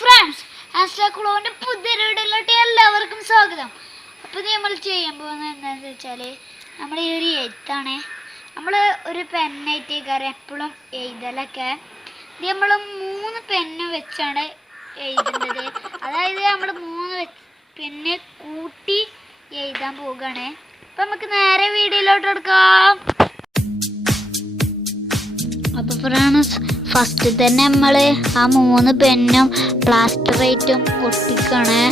Friends, ആസ്ട്രാക്കുളോന്റെ പുതിയൊരു വീഡിയോയിലോട്ട് എല്ലാവർക്കും സ്വാഗതം. അപ്പോൾ നമ്മൾ ചെയ്യാൻ പോകുന്നത് എന്താണെന്ന് വെച്ചാൽ, നമ്മൾ ഈ ഒരു എഴുത്താണ്. നമ്മൾ ഒരു പെന്നായിട്ട് എപ്പോഴും എഴുതലൊക്കെ ഇത് നമ്മൾ 3 പെന്ന് വെച്ചാണ് എഴുതുന്നത്. അതായത് നമ്മൾ 3 പെന്ന് കൂട്ടി എഴുതാൻ പോവുകയാണ്. അപ്പം നമുക്ക് നേരെ വീഡിയോയിലോട്ട് എടുക്കാം. അപ്പോൾ ഫ്രണ്ട്സ്, ഫസ്റ്റ് തന്നെ നമ്മൾ ആ 3 പെന്നും പ്ലാസ്റ്ററായിട്ടും ഒട്ടിക്കണേ.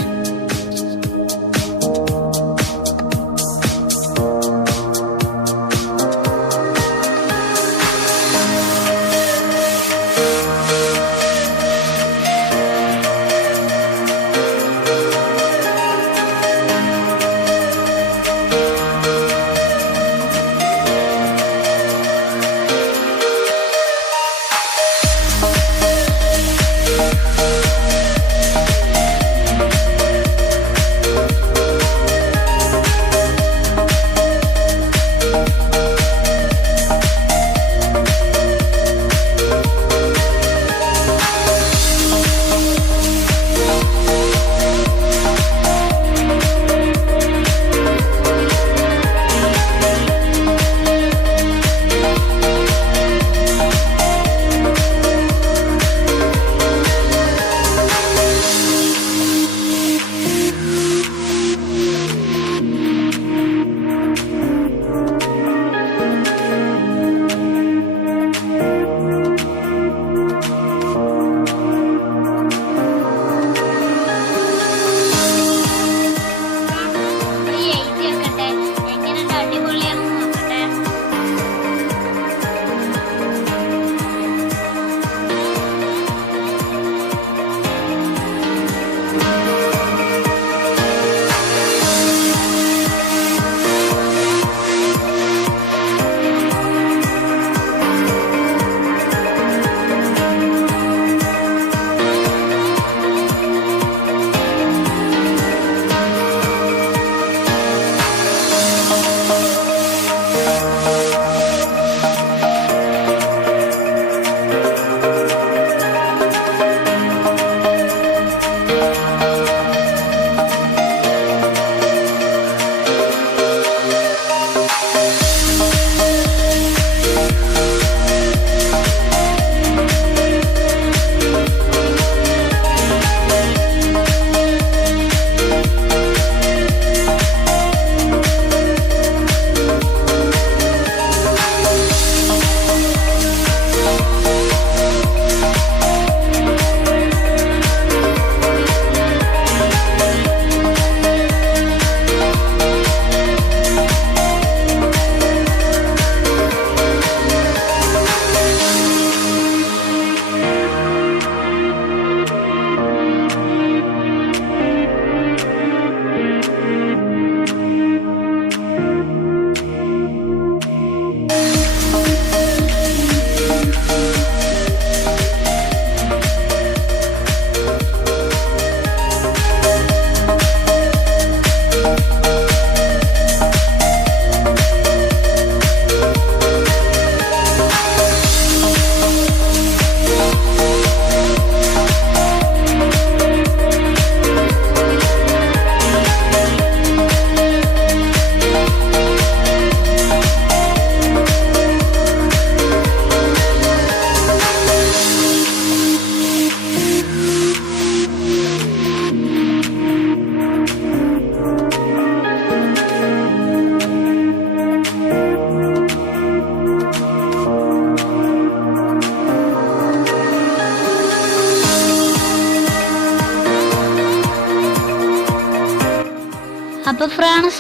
അപ്പോൾ ഫ്രണ്ട്സ്,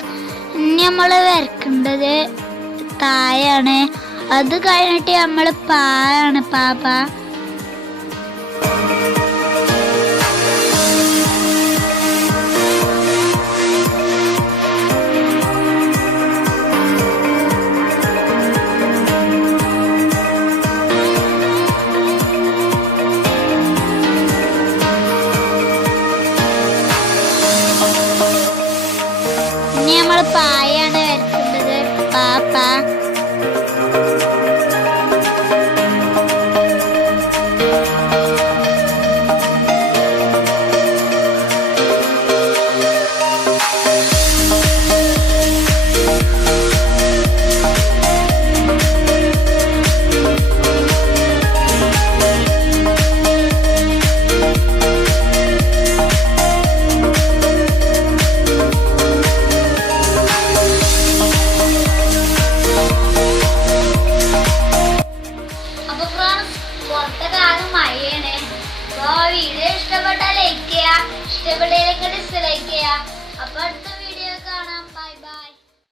ഇനി നമ്മൾ വരക്കേണ്ടത് തായാണ്. അത് കഴിഞ്ഞിട്ട് നമ്മൾ പായാണ്. പാപ്പ പായാണ് വരയ്ക്കേണ്ടത്. പാപ്പ പുറത്തൊക്കെ ആകെ മഴയാണ്. അപ്പോൾ വീഡിയോ ഇഷ്ടപ്പെട്ടാൽ ലൈക്ക് ചെയ്യുക, ഇഷ്ടപ്പെട്ടില്ലെങ്കിൽ ഡിസ്ലൈക്ക് ചെയ്യുക.